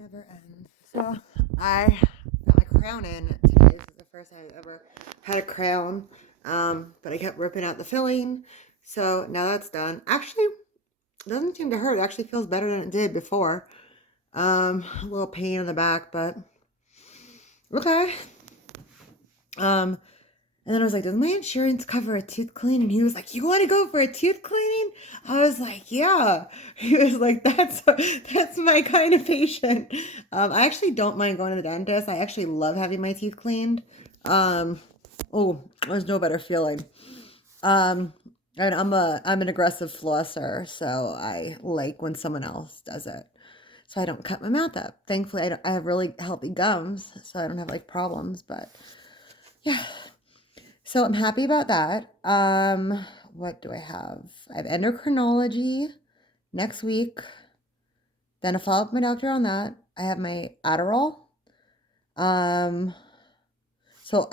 never ends. So I got my crown in today. This is the first time I've ever had a crown. But I kept ripping out the filling. So now that's done. Actually, it doesn't seem to hurt. It actually feels better than it did before. A little pain in the back, but okay. Um, and then I was like, does my insurance cover a tooth clean? And he was like, you want to go for a tooth cleaning? I was like, yeah. He was like, that's my kind of patient. I actually don't mind going to the dentist. I actually love having my teeth cleaned. Um, oh, there's no better feeling. Um, and I'm an aggressive flosser, so I like when someone else does it. So I don't cut my mouth up. Thankfully, I have really healthy gums, so I don't have like problems, but yeah. So I'm happy about that. What do I have? I have endocrinology next week. Then a follow up with my doctor on that. I have my Adderall. Um, so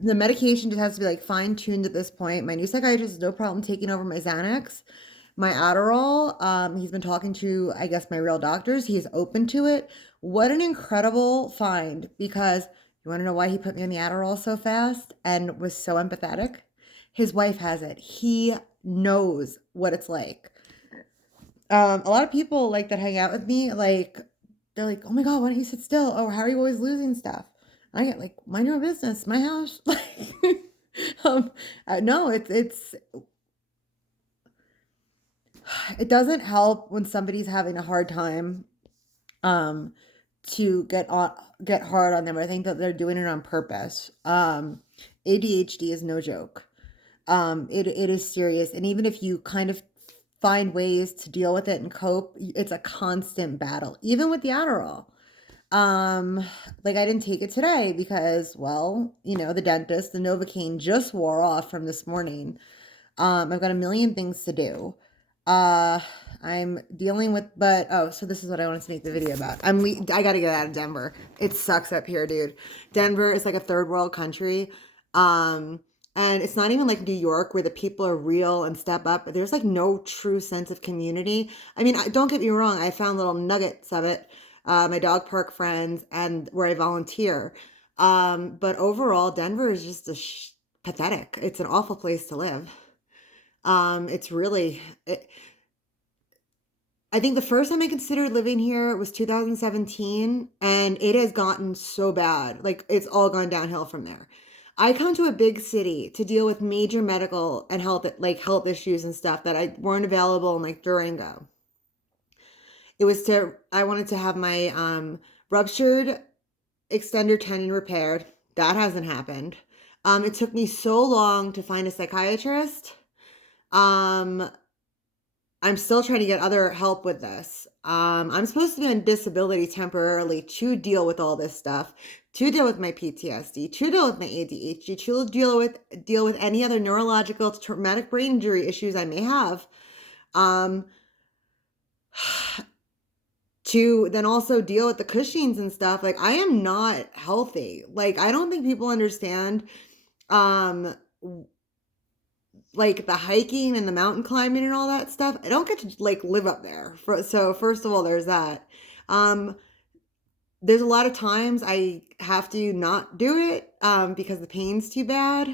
the medication just has to be like fine tuned at this point. My new psychiatrist has no problem taking over my Xanax. My Adderall, he's been talking to, I guess, my real doctors. He's open to it. What an incredible find, because you want to know why he put me on the Adderall so fast and was so empathetic? His wife has it. He knows what it's like. A lot of people like that hang out with me, like, they're like, oh my God, why don't you sit still? Oh, how are you always losing stuff? I get like, mind your own business, my house. um, no, it doesn't help when somebody's having a hard time um to get hard on them. I think that they're doing it on purpose. ADHD is no joke. It is serious, and even if you kind of find ways to deal with it and cope, it's a constant battle, even with the Adderall. um like I didn't take it today because, well, the dentist, the Novocaine just wore off from this morning. I've got a million things to do. Uh, I'm dealing with, but oh, so this is what I wanted to make the video about. I gotta get out of Denver. It sucks up here, dude. Denver is like a third world country. Um, and it's not even like New York where the people are real and step up. There's like no true sense of community. I mean, don't get me wrong. I found little nuggets of it. My dog park friends and where I volunteer. But overall, Denver is just pathetic. It's an awful place to live. It's really, I think the first time I considered living here was 2017, and it has gotten so bad. Like, it's all gone downhill from there. I come to a big city to deal with major medical and health issues and stuff that I weren't available in like Durango. I wanted to have my ruptured extender tendon repaired. That hasn't happened. It took me so long to find a psychiatrist. Um, I'm still trying to get other help with this. I'm supposed to be on disability temporarily to deal with all this stuff, to deal with my PTSD, to deal with my ADHD, to deal with any other neurological traumatic brain injury issues I may have. Um, to then also deal with the Cushings and stuff. Like, I am not healthy. Like, I don't think people understand um like the hiking and the mountain climbing and all that stuff. I don't get to like live up there. So first of all, there's that. Um, there's a lot of times I have to not do it because the pain's too bad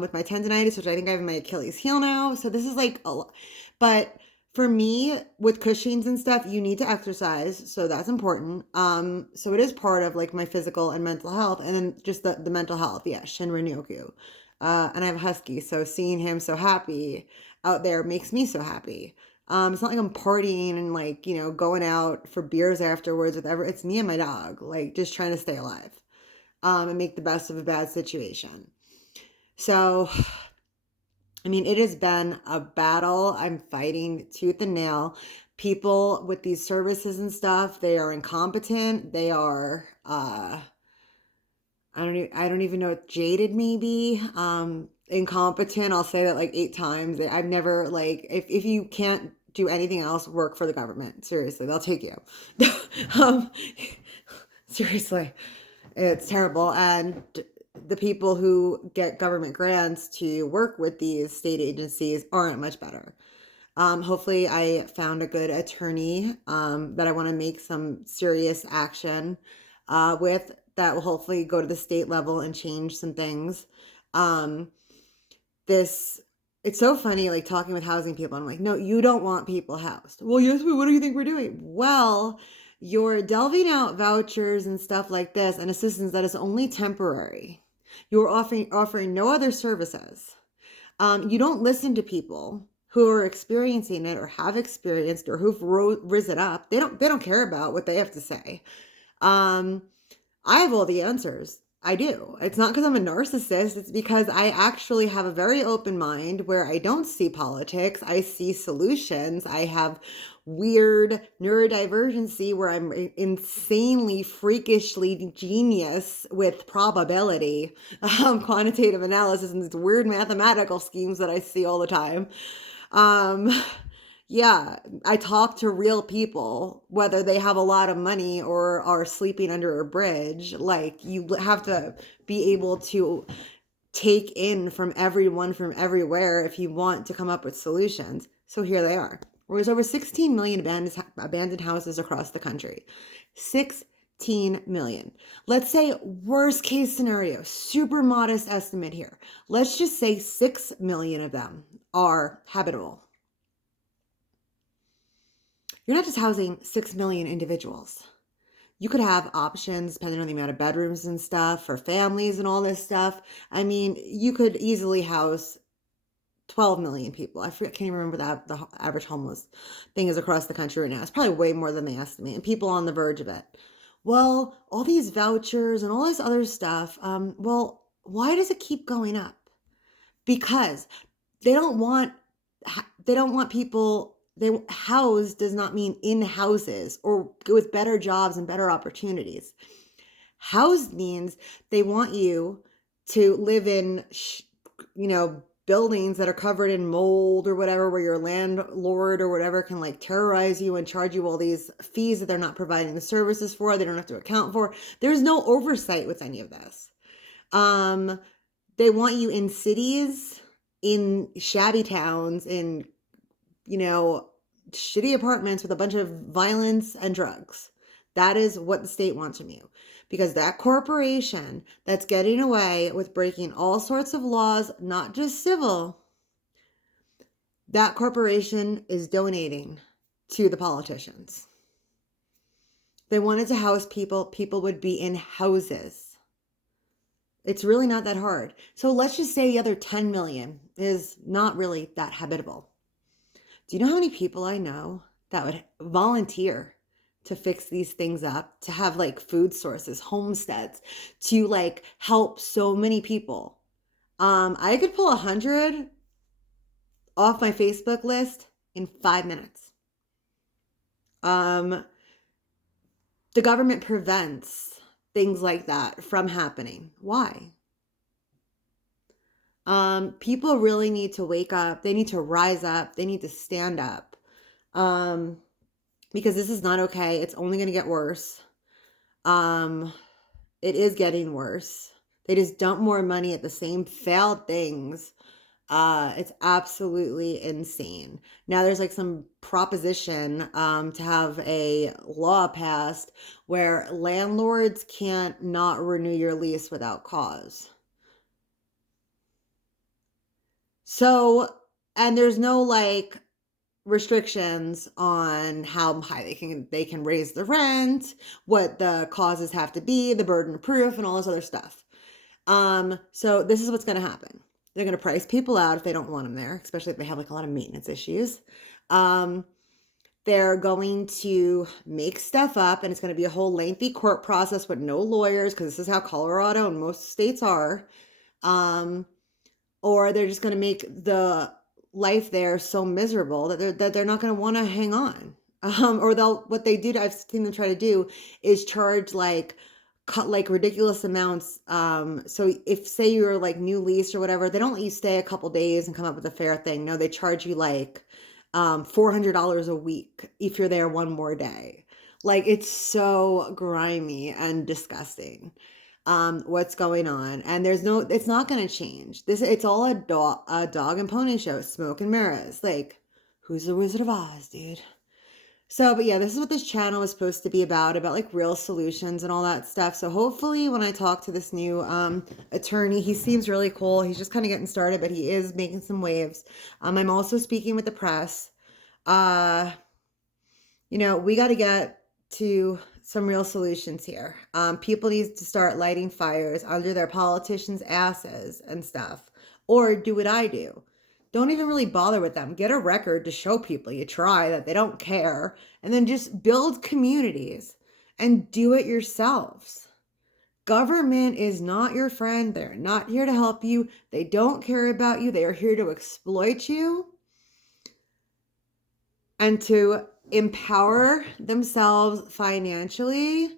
with my tendonitis, which I think I have in my Achilles heel now. So this is like a lot. But for me, with Cushing's and stuff, you need to exercise. So that's important. So it is part of like my physical and mental health. And then just the mental health. Yeah, Shinrin-yoku. And I have a husky. So seeing him so happy out there makes me so happy. It's not like I'm partying and like, going out for beers afterwards with it's me and my dog, like just trying to stay alive, and make the best of a bad situation. So, I mean, it has been a battle. I'm fighting tooth and nail. People with these services and stuff, they are incompetent. They are, I don't even know, jaded maybe, incompetent. I'll say that like 8 times. I've never like, if you can't do anything else, work for the government. Seriously, they'll take you. um, seriously, it's terrible. And the people who get government grants to work with these state agencies aren't much better. Hopefully I found a good attorney that I want to make some serious action with, that will hopefully go to the state level and change some things. Um, this it's so funny, like talking with housing people. I'm like, no, you don't want people housed. Well, yes, but what do you think we're doing? Well, you're delving out vouchers and stuff like this and assistance that is only temporary. You're offering no other services. You don't listen to people who are experiencing it or have experienced or who've risen up. They don't care about what they have to say. Um, I have all the answers. I do. It's not because I'm a narcissist. It's because I actually have a very open mind where I don't see politics. I see solutions. I have weird neurodivergency where I'm insanely, freakishly genius with probability, quantitative analysis, and these weird mathematical schemes that I see all the time. Um, yeah, I talk to real people, whether they have a lot of money or are sleeping under a bridge. Like, you have to be able to take in from everyone from everywhere if you want to come up with solutions. So here they are. There's over 16 million abandoned houses across the country. 16 million. Let's say worst case scenario, super modest estimate here. Let's just say 6 million of them are habitable. You're not just housing 6 million individuals. You could have options depending on the amount of bedrooms and stuff for families and all this stuff. I mean, you could easily house 12 million people. I can't even remember that the average homeless thing is across the country right now. It's probably way more than they estimate, and people on the verge of it. Well, all these vouchers and all this other stuff, well, why does it keep going up? Because they don't want people. House does not mean in houses or with better jobs and better opportunities. House means they want you to live in buildings that are covered in mold or whatever, where your landlord or whatever can like terrorize you and charge you all these fees that they're not providing the services for, they don't have to account for. There's no oversight with any of this. They want you in cities, in shabby towns, in shitty apartments with a bunch of violence and drugs. That is what the state wants from you. Because that corporation that's getting away with breaking all sorts of laws, not just civil, that corporation is donating to the politicians. They wanted to house people. People would be in houses. It's really not that hard. So let's just say the other 10 million is not really that habitable. Do you know how many people I know that would volunteer to fix these things up, to have like food sources, homesteads, to like help so many people? I could pull 100 off my Facebook list in 5 minutes. The government prevents things like that from happening. Why? People really need to wake up. They need to rise up. They need to stand up. Because this is not okay. It's only going to get worse. It is getting worse. They just dump more money at the same failed things. It's absolutely insane. Now there's like some proposition to have a law passed where landlords can't not renew your lease without cause. So, and there's no like restrictions on how high they can raise the rent, what the causes have to be, the burden of proof, and all this other stuff. So this is what's going to happen. They're going to price people out if they don't want them there, especially if they have like a lot of maintenance issues. They're going to make stuff up, and it's going to be a whole lengthy court process with no lawyers, because this is how Colorado and most states are. Or they're just going to make the life there so miserable that they're not going to want to hang on. Or what they do, I've seen them try to do, is charge cut ridiculous amounts. So if say you're like new lease or whatever, they don't let you stay a couple days and come up with a fair thing. No, they charge you like $400 a week if you're there one more day. Like, it's so grimy and disgusting. What's going on, and it's not going to change. It's all a dog and pony show, smoke and mirrors. Like, Who's the Wizard of Oz, dude? So, but yeah, this is what this channel is supposed to be about like real solutions and all that stuff. So hopefully when I talk to this new attorney, he seems really cool. He's just kind of getting started, but he is making some waves. I'm also speaking with the press. Uh, we got to get to some real solutions here. People need to start lighting fires under their politicians' asses and stuff, or do what I do. Don't even really bother with them. Get a record to show people you try, that they don't care, and then just build communities and do it yourselves. Government is not your friend. They're not here to help you. They don't care about you. They are here to exploit you and to empower themselves financially,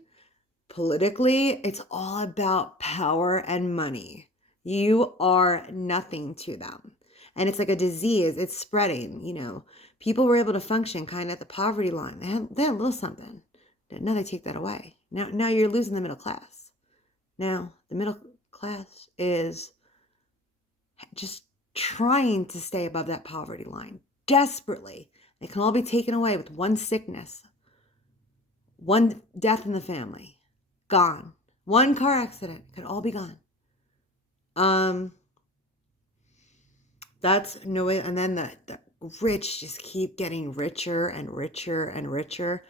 politically. It's all about power and money. You are nothing to them. And it's like a disease. It's spreading, People were able to function kind of at the poverty line. They had a little something. Now they take that away. Now you're losing the middle class. Now the middle class is just trying to stay above that poverty line desperately. They can all be taken away with one sickness, one death in the family, gone. One car accident could all be gone. That's no way. And then the rich just keep getting richer and richer and richer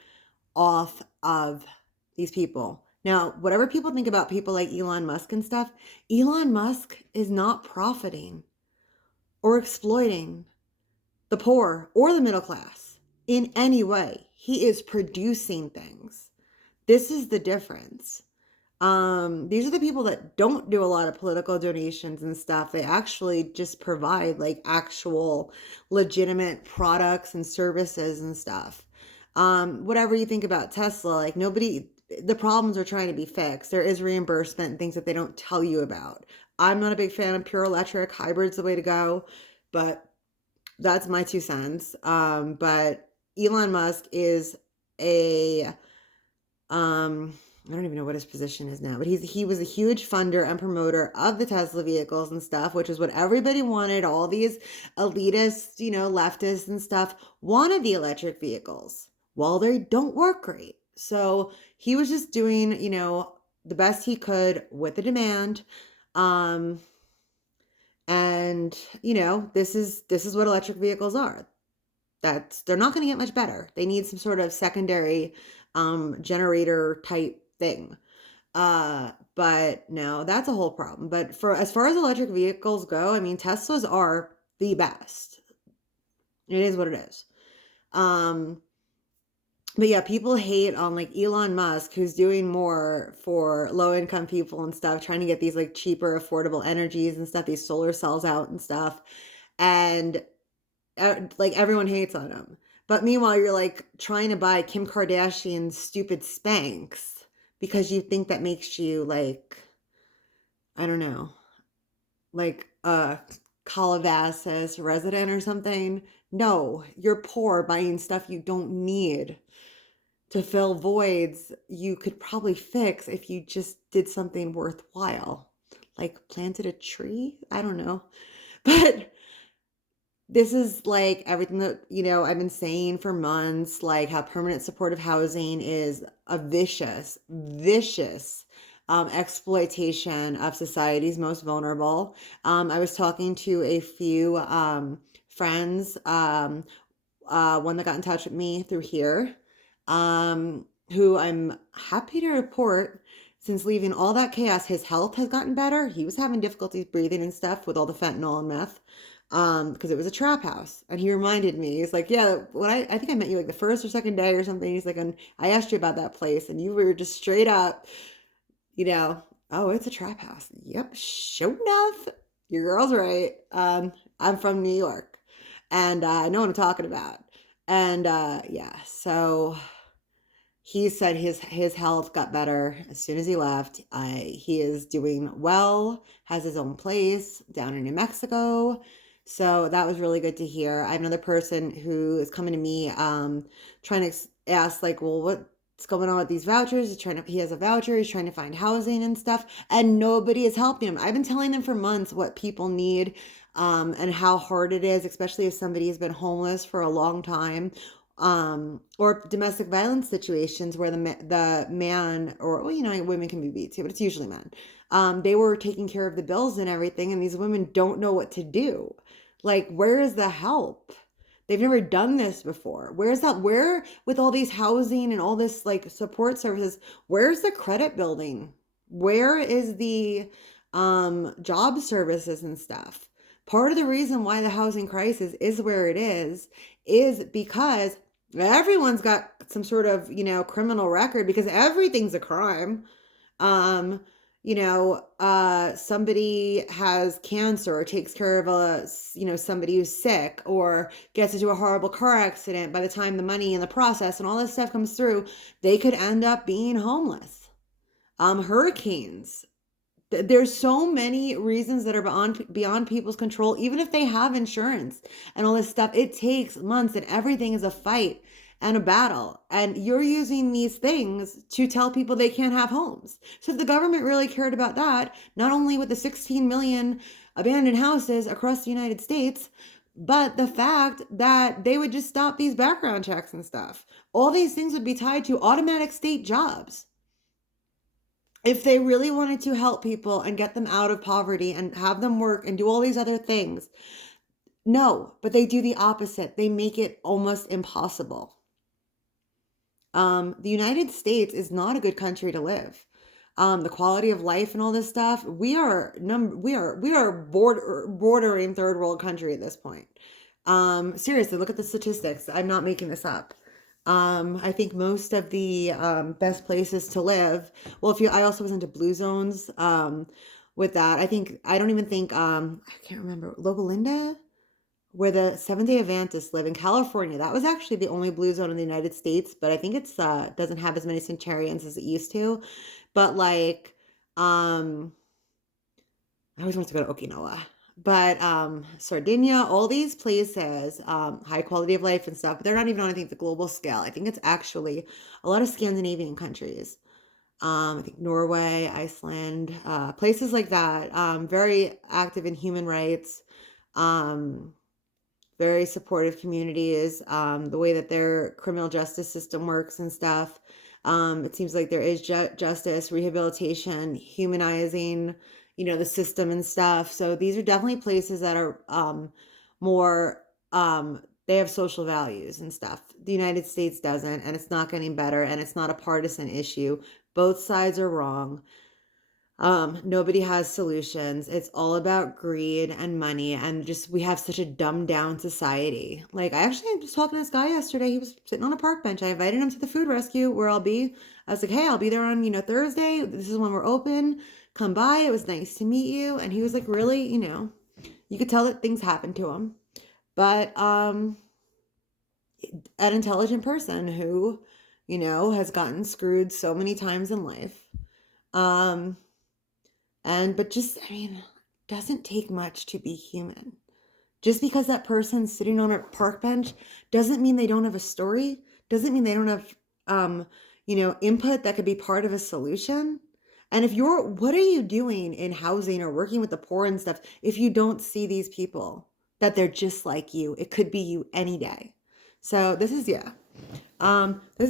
off of these people. Now, whatever people think about people like Elon Musk and stuff, Elon Musk is not profiting or exploiting the poor or the middle class in any way. He is producing things. This is the difference. These are the people that don't do a lot of political donations and stuff. They actually just provide like actual legitimate products and services and stuff. Whatever you think about Tesla, like the problems are trying to be fixed. There is reimbursement and things that they don't tell you about. I'm not a big fan of pure electric. Hybrid's the way to go, but that's my 2 cents. But Elon Musk is I don't even know what his position is now, but he was a huge funder and promoter of the Tesla vehicles and stuff, which is what everybody wanted. All these elitists, leftists and stuff wanted the electric vehicles. Well, they don't work great. So he was just doing, the best he could with the demand. And this is what electric vehicles are. They're not going to get much better. They need some sort of secondary generator type thing. But no, that's a whole problem. But as far as electric vehicles go, I mean, Teslas are the best. It is what it is. But yeah, people hate on like Elon Musk, who's doing more for low income people and stuff, trying to get these like cheaper, affordable energies and stuff, these solar cells out and stuff. And like everyone hates on him. But meanwhile, you're like trying to buy Kim Kardashian's stupid Spanx because you think that makes you like, I don't know, like a Calabasas resident or something. No, you're poor buying stuff you don't need to fill voids you could probably fix if you just did something worthwhile, like planted a tree. I don't know. But this is like everything that, I've been saying for months, like how permanent supportive housing is a vicious exploitation of society's most vulnerable. I was talking to a few friends, one that got in touch with me through here, who I'm happy to report, since leaving all that chaos, his health has gotten better. He was having difficulties breathing and stuff with all the fentanyl and meth. Because it was a trap house. And he reminded me, he's like, yeah, when I think I met you like the first or second day or something. He's like, and I asked you about that place and you were just straight up, oh, it's a trap house. Yep, sure enough, your girl's right. I'm from New York and I know what I'm talking about. And yeah, so he said his health got better as soon as he left. He is doing well, has his own place down in New Mexico. So that was really good to hear. I have another person who is coming to me, trying to ask like, well, what's going on with these vouchers? He has a voucher. He's trying to find housing and stuff, and nobody is helping him. I've been telling them for months what people need. and how hard it is, especially if somebody has been homeless for a long time, or domestic violence situations where the man, or well, women can be beat too, but it's usually men. They were taking care of the bills and everything, and these women don't know what to do. Like, where is the help? They've never done this before. Where's that? Where, with all these housing and all this like support services, where's the credit building? Where is the job services and stuff? Part of the reason why the housing crisis is where it is because everyone's got some sort of, criminal record, because everything's a crime. um Somebody has cancer or takes care of somebody who's sick, or gets into a horrible car accident. By the time the money and the process and all this stuff comes through, they could end up being homeless. Hurricanes. There's so many reasons that are beyond people's control. Even if they have insurance and all this stuff, it takes months, and everything is a fight and a battle. And you're using these things to tell people they can't have homes. So if the government really cared about that, not only with the 16 million abandoned houses across the United States, but the fact that they would just stop these background checks and stuff. All these things would be tied to automatic state jobs. If they really wanted to help people and get them out of poverty and have them work and do all these other things. No, but they do the opposite. They make it almost impossible. The United States is not a good country to live. The quality of life and all this stuff, we are bordering third world country at this point. Seriously, look at the statistics. I'm not making this up. I think most of the best places to live. Well, I also was into blue zones with that. I don't even think I can't remember, Loma Linda, where the Seventh-day Adventists live in California. That was actually the only blue zone in the United States, but I think it's doesn't have as many centurions as it used to. But like, I always wanted to go to Okinawa. But Sardinia, all these places, high quality of life and stuff, but they're not even on, I think, the global scale. I think it's actually a lot of Scandinavian countries. I think Norway, Iceland, places like that. Very active in human rights, very supportive communities, the way that their criminal justice system works and stuff. It seems like there is justice, rehabilitation, humanizing, the system and stuff. So these are definitely places that are more, they have social values and stuff. The United States doesn't, and it's not getting better, and it's not a partisan issue. Both sides are wrong. Nobody has solutions. It's all about greed and money, and just we have such a dumbed down society. Like, I actually was talking to this guy yesterday. He was sitting on a park bench. I invited him to the food rescue where I'll be. I was like, hey, I'll be there on, Thursday. This is when we're open. Come by. It was nice to meet you. And he was like, really, you could tell that things happened to him. But an intelligent person who, has gotten screwed so many times in life. But just, doesn't take much to be human. Just because that person's sitting on a park bench doesn't mean they don't have a story, doesn't mean they don't have, input that could be part of a solution. And what are you doing in housing or working with the poor and stuff if you don't see these people, that they're just like you? It could be you any day. So this is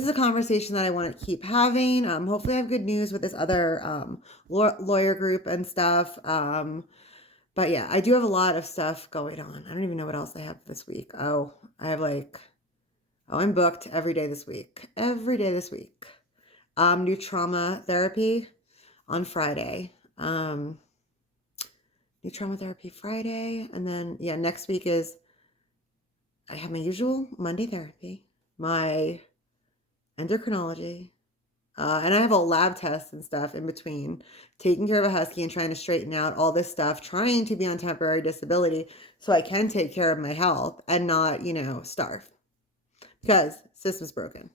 a conversation that I want to keep having. Hopefully I have good news with this other lawyer group and stuff. But yeah, I do have a lot of stuff going on. I don't even know what else I have this week. I'm booked every day this week. Every day this week. New trauma therapy on Friday. New trauma therapy Friday. And then, next week I have my usual Monday therapy, my endocrinology, and I have a lab test and stuff in between, taking care of a husky and trying to straighten out all this stuff, trying to be on temporary disability so I can take care of my health and not, starve, because system's broken.